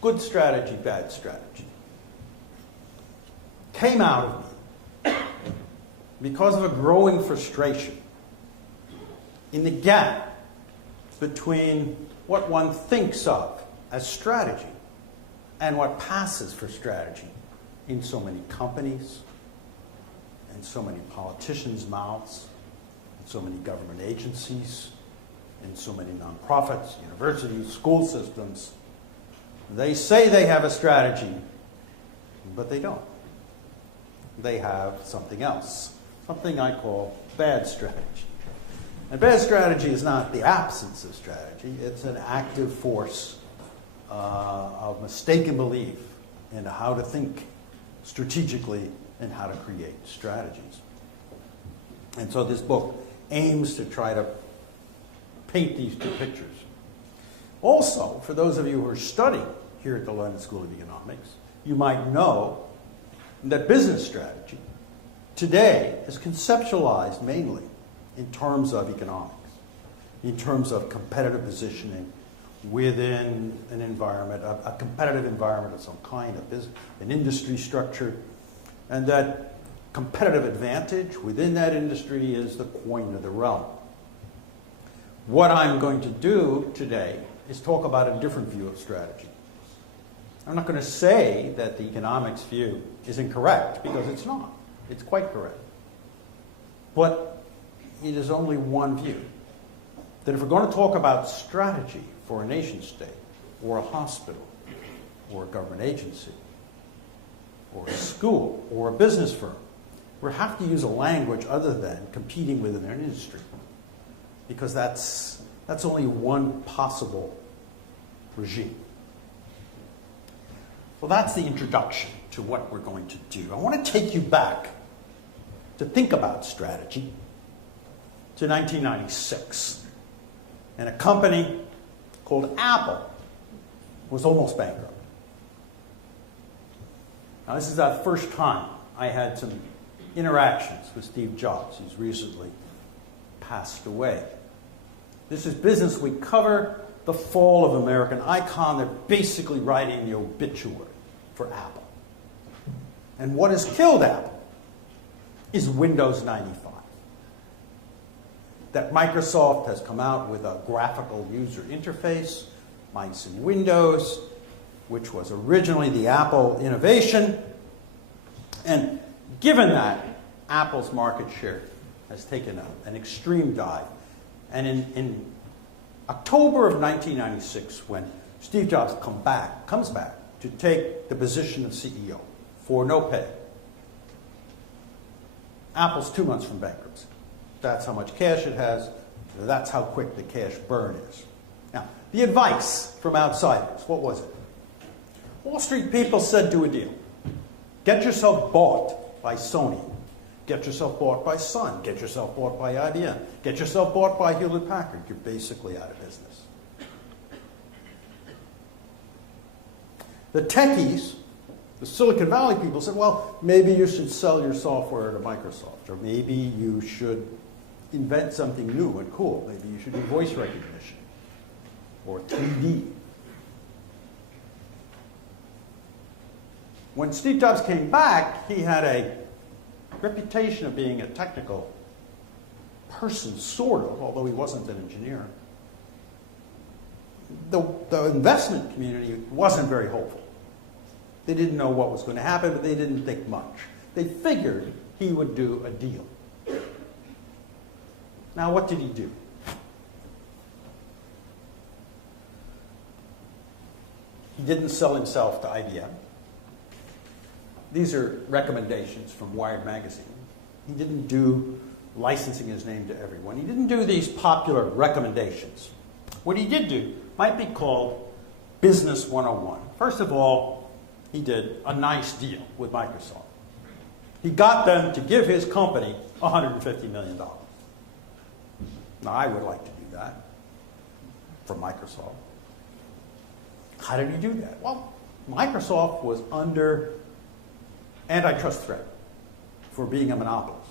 good strategy, bad strategy, came out of me because of a growing frustration in the gap between what one thinks of as strategy and what passes for strategy in so many companies, in so many politicians' mouths, in so many government agencies, in so many nonprofits, universities, school systems. They say they have a strategy, but they don't. They have something else, something I call bad strategy. And bad strategy is not the absence of strategy, it's an active force of mistaken belief in how to think strategically and how to create strategies. And so this book aims to try to paint these two pictures. Also, for those of you who are studying here at the London School of Economics, you might know that business strategy today is conceptualized mainly in terms of economics, in terms of competitive positioning within an environment, a competitive environment of some kind, an industry structure, and that competitive advantage within that industry is the coin of the realm. What I'm going to do today is talk about a different view of strategy. I'm not going to say that the economics view is incorrect, because it's not. It's quite correct. But it is only one view. That if we're going to talk about strategy for a nation state, or a hospital, or a government agency, or a school, or a business firm, we have to use a language other than competing within an industry. Because that's only one possible regime. Well, that's the introduction to what we're going to do. I want to take you back to think about strategy to 1996. And a company called Apple was almost bankrupt. Now, this is the first time I had some interactions with Steve Jobs, who's recently passed away. This is Business Week cover, the fall of American icon. They're basically writing the obituary for Apple. And what has killed Apple is Windows 95. That Microsoft has come out with a graphical user interface, Mice and Windows, which was originally the Apple innovation. And given that, Apple's market share has taken an extreme dive. And in October of 1996, when Steve Jobs comes back to take the position of CEO for no pay, Apple's 2 months from bankruptcy. That's how much cash it has. That's how quick the cash burn is. Now, the advice from outsiders, what was it? Wall Street people said, do a deal. Get yourself bought by Sony. Get yourself bought by Sun. Get yourself bought by IBM. Get yourself bought by Hewlett-Packard. You're basically out of business. The techies, the Silicon Valley people said, well, maybe you should sell your software to Microsoft, or maybe you should invent something new and cool. Maybe you should do voice recognition or 3D. When Steve Jobs came back, he had a reputation of being a technical person, sort of, although he wasn't an engineer. The investment community wasn't very hopeful. They didn't know what was going to happen, but they didn't think much. They figured he would do a deal. Now, what did he do? He didn't sell himself to IBM. These are recommendations from Wired magazine. He didn't do licensing his name to everyone. He didn't do these popular recommendations. What he did do might be called Business 101. First of all, he did a nice deal with Microsoft. He got them to give his company $150 million. Now, I would like to do that for Microsoft. How did he do that? Well, Microsoft was under antitrust threat for being a monopolist.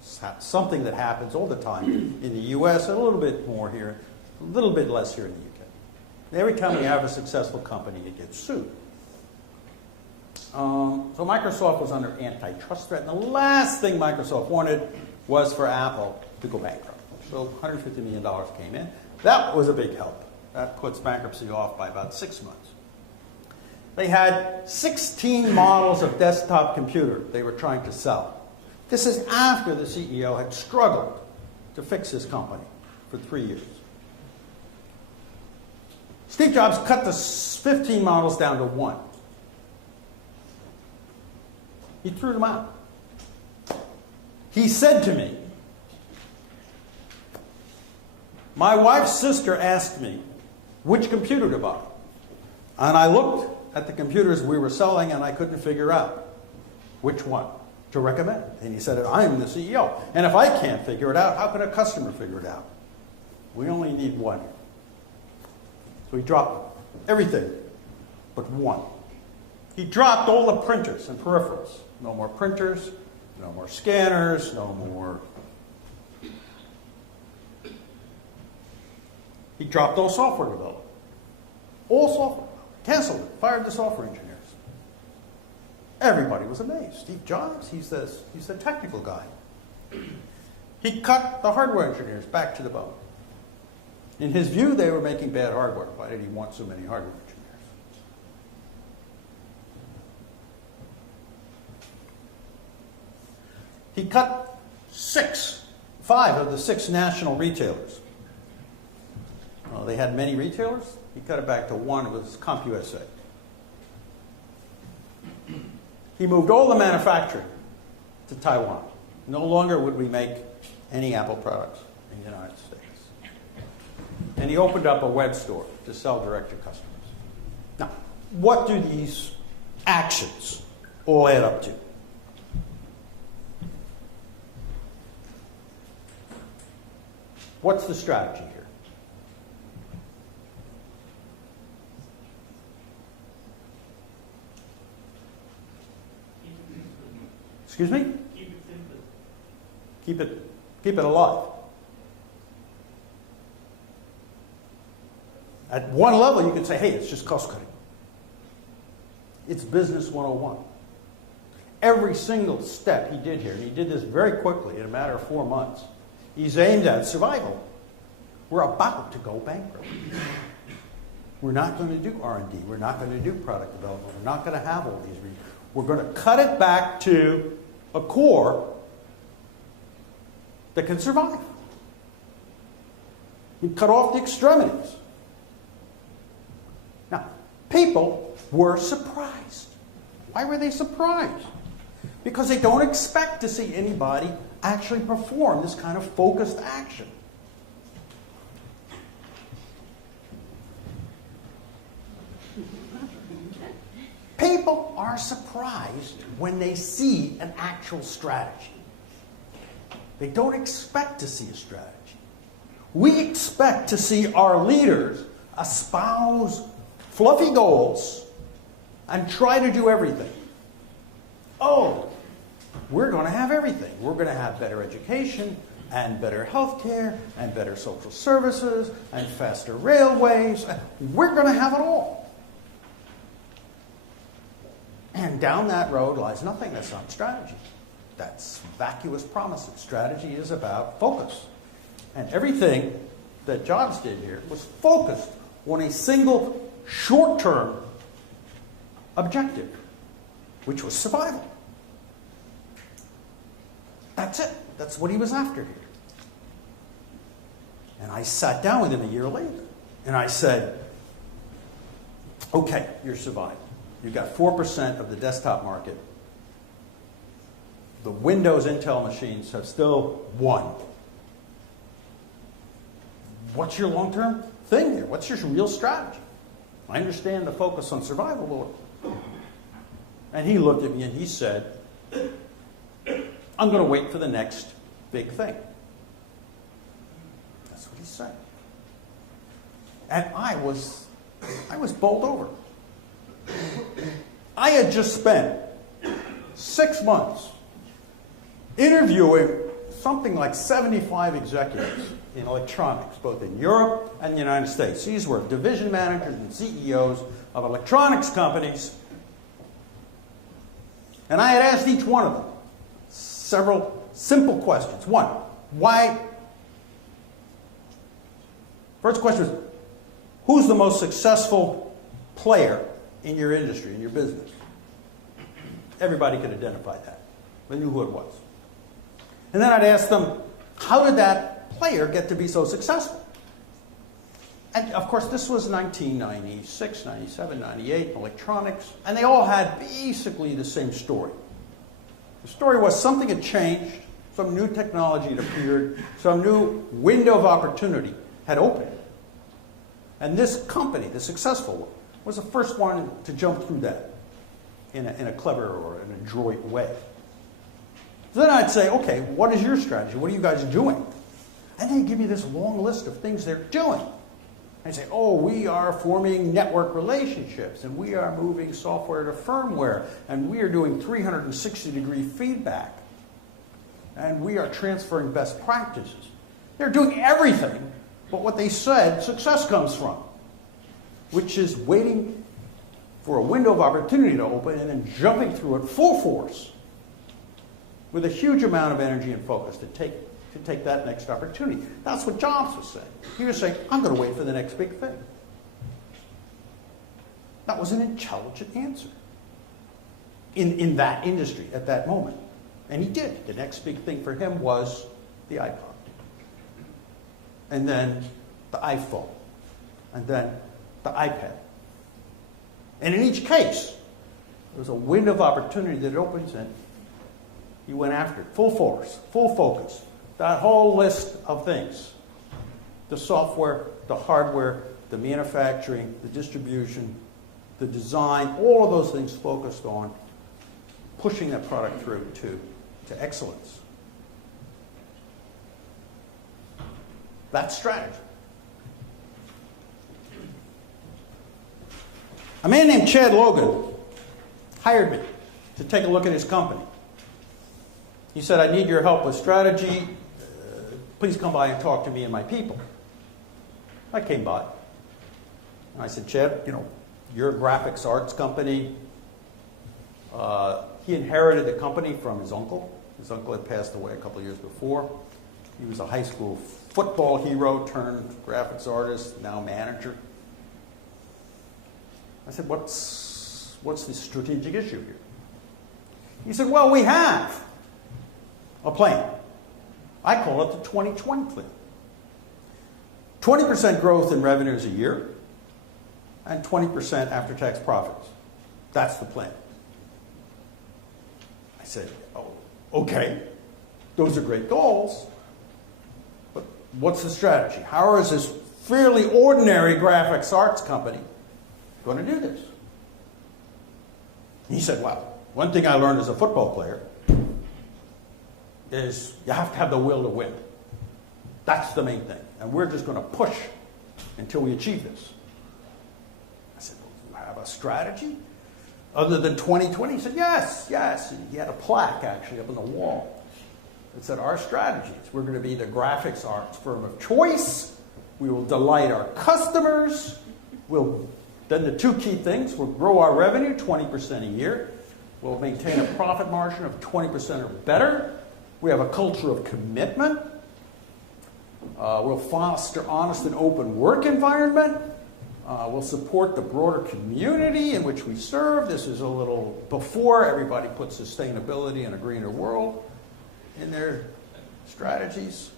It's something that happens all the time in the US, and a little bit more here, a little bit less here in the UK. Every time you have a successful company, it gets sued. So Microsoft was under antitrust threat, and the last thing Microsoft wanted was for Apple to go bankrupt. So $150 million came in. That was a big help. That puts bankruptcy off by about 6 months. They had 16 models of desktop computer they were trying to sell. This is after the CEO had struggled to fix his company for 3 years. Steve Jobs cut the 15 models down to 1. He threw them out. He said to me, my wife's sister asked me which computer to buy. And I looked at the computers we were selling and I couldn't figure out which one to recommend. And he said, I am the CEO. And if I can't figure it out, how can a customer figure it out? We only need one. So he dropped everything but one. He dropped all the printers and peripherals. No more printers, no more scanners, no more. He dropped all software development. All software. Canceled it. Fired the software engineers. Everybody was amazed. Steve Jobs, he's the technical guy. He cut the hardware engineers back to the bone. In his view, they were making bad hardware. Why did he want so many hardware engineers? He cut 5 of the 6 national retailers. Well, they had many retailers. He cut it back to 1. It was CompUSA. He moved all the manufacturing to Taiwan. No longer would we make any Apple products in the United States. And he opened up a web store to sell direct to customers. Now, what do these actions all add up to? What's the strategy here? Excuse me? Keep it simple. Keep it alive. At one level, you could say, hey, it's just cost cutting. It's business 101. Every single step he did here, and he did this very quickly in a matter of 4 months, he's aimed at survival. We're about to go bankrupt. We're not going to do R&D. We're not going to do product development. We're not going to have all these. We're going to cut it back to a core that can survive. We cut off the extremities. Now, people were surprised. Why were they surprised? Because they don't expect to see anybody actually perform this kind of focused action. People are surprised when they see an actual strategy. They don't expect to see a strategy. We expect to see our leaders espouse fluffy goals and try to do everything. Oh, we're going to have everything. We're going to have better education and better health care and better social services and faster railways. We're going to have it all. And down that road lies nothing. That's not strategy. That's vacuous promises. Strategy is about focus. And everything that Jobs did here was focused on a single short-term objective, which was survival. That's it. That's what he was after here. And I sat down with him a year later, and I said, okay, you're surviving. You've got 4% of the desktop market. The Windows Intel machines have still won. What's your long-term thing here? What's your real strategy? I understand the focus on survival, Lord. And he looked at me and he said, I'm going to wait for the next big thing. That's what he said. And I was bowled over. I had just spent 6 months interviewing something like 75 executives in electronics, both in Europe and the United States. These were division managers and CEOs of electronics companies. And I had asked each one of them several simple questions. One, why? First question was, who's the most successful player in your industry, in your business? Everybody could identify that. They knew who it was. And then I'd ask them, how did that player get to be so successful? And of course, this was 1996, 97, 98, electronics, and they all had basically the same story. The story was something had changed, some new technology had appeared, some new window of opportunity had opened. And this company, the successful one, was the first one to jump through that in a clever or an adroit way. So then I'd say, okay, what is your strategy? What are you guys doing? And they give me this long list of things they're doing. I'd say, oh, we are forming network relationships, and we are moving software to firmware, and we are doing 360-degree feedback, and we are transferring best practices. They're doing everything but what they said success comes from, which is waiting for a window of opportunity to open and then jumping through it full force with a huge amount of energy and focus to take that next opportunity. That's what Jobs was saying. He was saying, I'm going to wait for the next big thing. That was an intelligent answer in that industry at that moment. And he did. The next big thing for him was the iPod. And then the iPhone. And then the iPad. And in each case, there was a window of opportunity that opens and he went after it. Full force, full focus. That whole list of things. The software, the hardware, the manufacturing, the distribution, the design, all of those things focused on pushing that product through to excellence. That's strategy. A man named Chad Logan hired me to take a look at his company. He said, I need your help with strategy. Please come by and talk to me and my people. I came by. And I said, Chad, you're a graphics arts company. He inherited the company from his uncle. His uncle had passed away a couple of years before. He was a high school football hero turned graphics artist, now manager. I said, what's the strategic issue here? He said, well, we have a plan. I call it the 2020 plan. 20% growth in revenues a year and 20% after-tax profits. That's the plan. I said, oh, okay, those are great goals, but what's the strategy? How is this fairly ordinary graphics arts company going to do this? He said, well, one thing I learned as a football player is you have to have the will to win. That's the main thing. And we're just going to push until we achieve this. I said, well, you have a strategy other than 2020? He said, yes. And he had a plaque actually up on the wall that said, our strategy is we're going to be the graphics arts firm of choice. We will delight our customers. Then the two key things, we'll grow our revenue 20% a year. We'll maintain a profit margin of 20% or better. We have a culture of commitment. We'll foster honest and open work environment. We'll support the broader community in which we serve. This is a little before everybody puts sustainability and a greener world in their strategies.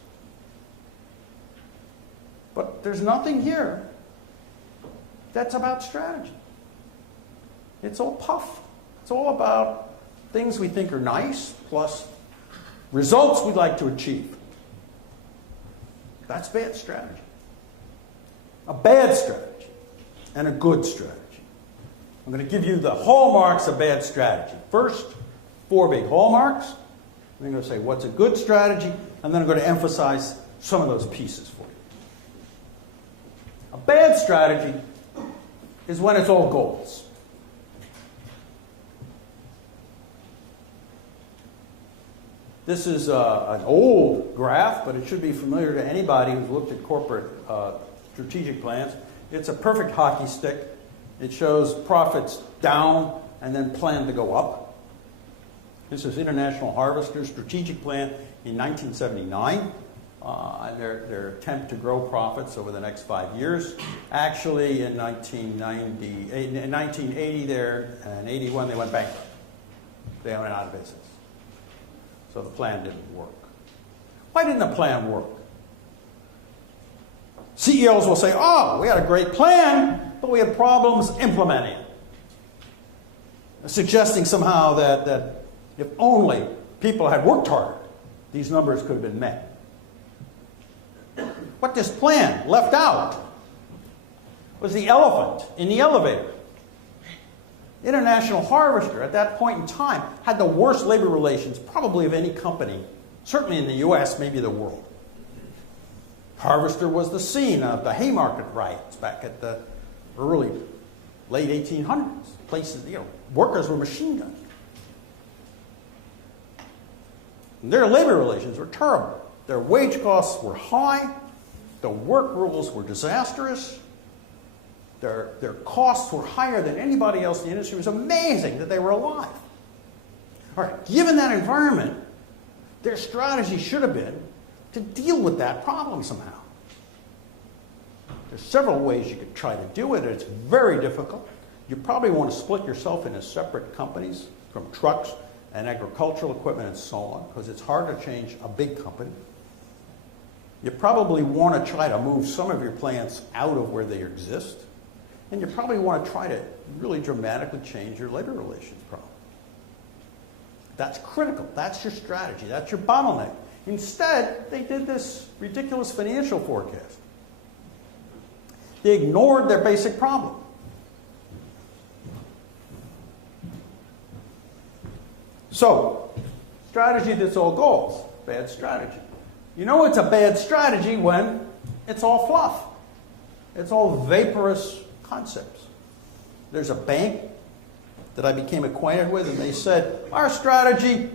But there's nothing here that's about strategy. It's all puff. It's all about things we think are nice plus results we'd like to achieve. That's bad strategy. A bad strategy and a good strategy. I'm going to give you the hallmarks of bad strategy. First, 4 big hallmarks. I'm going to say what's a good strategy, and then I'm going to emphasize some of those pieces for you. A bad strategy is when it's all goals. This is an old graph, but it should be familiar to anybody who's looked at corporate strategic plans. It's a perfect hockey stick. It shows profits down and then plan to go up. This is International Harvester's strategic plan in 1979. Their attempt to grow profits over the next 5 years. Actually, in 1980 there, and 81 they went bankrupt. They went out of business. So the plan didn't work. Why didn't the plan work? CEOs will say, oh, we had a great plan, but we had problems implementing it. Suggesting somehow that if only people had worked harder, these numbers could have been met. What this plan left out was the elephant in the elevator. International Harvester, at that point in time, had the worst labor relations probably of any company, certainly in the US, maybe the world. Harvester was the scene of the Haymarket riots back at the late 1800s. Places, workers were machine gunned. And their labor relations were terrible. Their wage costs were high. The work rules were disastrous. Their costs were higher than anybody else in the industry. It was amazing that they were alive. All right, given that environment, their strategy should have been to deal with that problem somehow. There's several ways you could try to do it. It's very difficult. You probably want to split yourself into separate companies from trucks and agricultural equipment and so on, because it's hard to change a big company. You probably want to try to move some of your plants out of where they exist. And you probably want to try to really dramatically change your labor relations problem. That's critical. That's your strategy. That's your bottleneck. Instead, they did this ridiculous financial forecast. They ignored their basic problem. So, strategy that's all goals. Bad strategy. You know it's a bad strategy when it's all fluff. It's all vaporous concepts. There's a bank that I became acquainted with, and they said, our strategy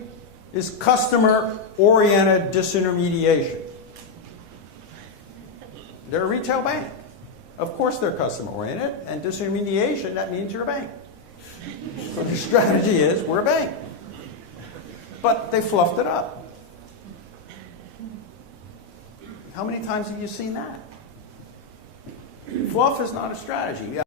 is customer-oriented disintermediation. They're a retail bank. Of course they're customer-oriented, and disintermediation, that means you're a bank. So the strategy is, we're a bank. But they fluffed it up. How many times have you seen that? Fluff is not a strategy.